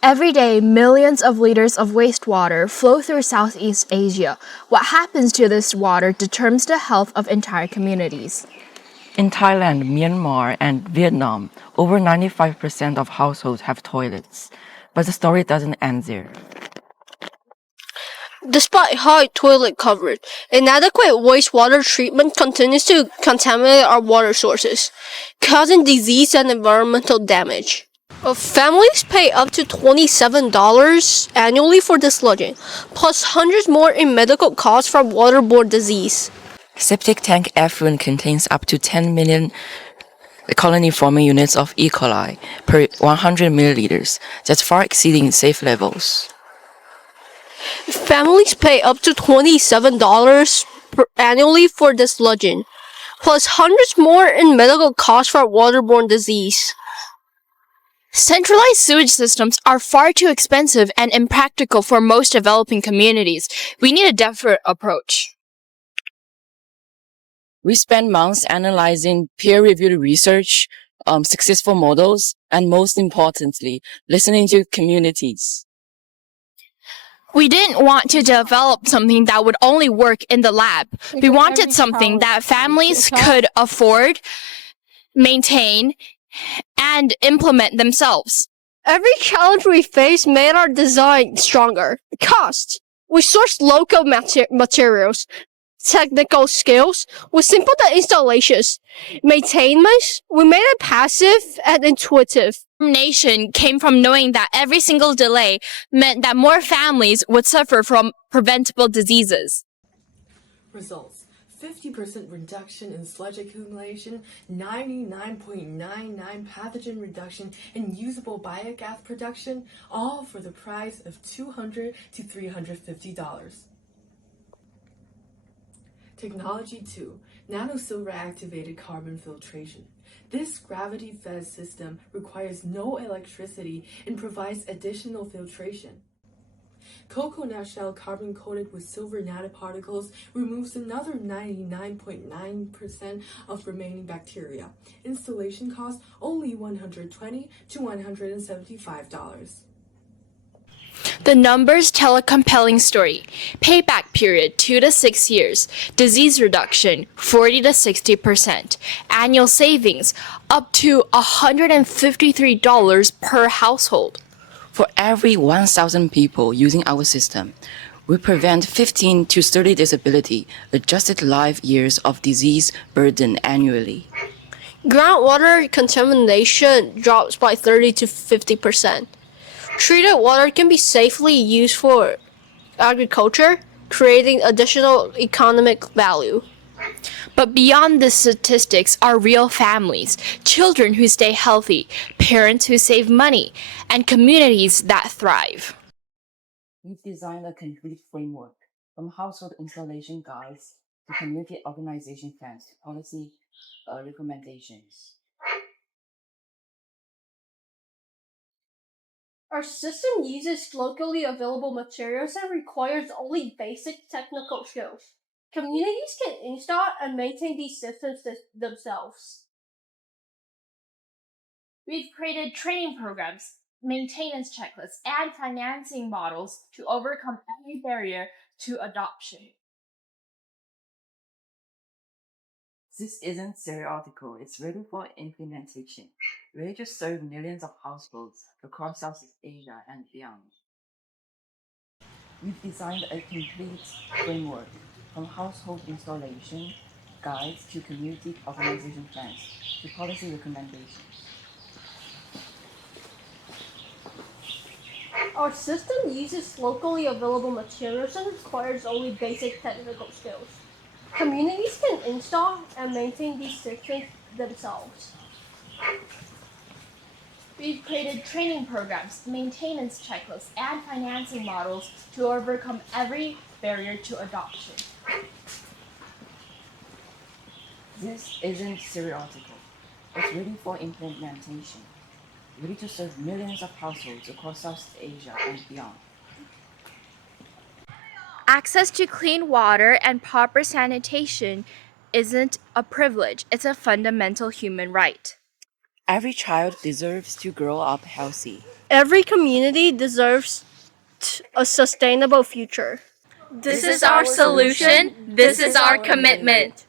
Every day, millions of liters of wastewater flow through Southeast Asia. What happens to this water determines the health of entire communities. In Thailand, Myanmar, and Vietnam, over 95% of households have toilets. But the story doesn't end there. Despite high toilet coverage, inadequate wastewater treatment continues to contaminate our water sources, causing disease and environmental damage. Families pay up to $27 annually for desludging, plus hundreds more in medical costs from waterborne disease. Septic tank effluent contains up to 10 million colony-forming units of E. coli per 100 milliliters. That's far exceeding safe levels. Families pay up to $27 annually for desludging, plus hundreds more in medical costs for waterborne disease. Centralized sewage systems are far too expensive and impractical for most developing communities. We need a different approach. We spend months analyzing peer-reviewed research, successful models, and most importantly, listening to communities. We didn't want to develop something that would only work in the lab. We wanted something that families could afford, maintain, and implement themselves. Every challenge we faced made our design stronger. Cost. We sourced local materials. Technical skills. We simplified the installations. Maintenance. We made it passive and intuitive. Determination came from knowing that every single delay meant that more families would suffer from preventable diseases. Results: 50% reduction in sludge accumulation, 99.99% pathogen reduction, and usable biogas production, all for the price of $200 to $350. Technology 2. Nano-silver activated carbon filtration. This gravity-fed system requires no electricity and provides additional filtration. Coconut shell carbon coated with silver nanoparticles removes another 99.9% of remaining bacteria. Installation costs only $120 to $175. The numbers tell a compelling story. Payback period 2 to 6 years. Disease reduction 40 to 60%. Annual savings up to $153 per household. For every 1,000 people using our system, we prevent 15 to 30 disability adjusted life years of disease burden annually. Groundwater contamination drops by 30 to 50%. Treated water can be safely used for agriculture, creating additional economic value. But beyond the statistics are real families, children who stay healthy, parents who save money, and communities that thrive. We've designed a complete framework from household installation guides to community organization plans to policy recommendations. Our system uses locally available materials and requires only basic technical skills. Communities can install and maintain these systems themselves. We've created training programs, maintenance checklists, and financing models to overcome any barrier to adoption. This isn't theoretical, it's ready for implementation, ready to serve millions of households across Southeast Asia and beyond. We've designed a complete framework from household installation guides to community organization plans to policy recommendations. Our system uses locally available materials and requires only basic technical skills. Communities can install and maintain these systems themselves. We've created training programs, maintenance checklists, and financing models to overcome every barrier to adoption. This isn't theoretical, it's ready for implementation, ready to serve millions of households across Southeast Asia and beyond. Access to clean water and proper sanitation isn't a privilege, it's a fundamental human right. Every child deserves to grow up healthy. Every community deserves a sustainable future. This is our solution. This is our commitment.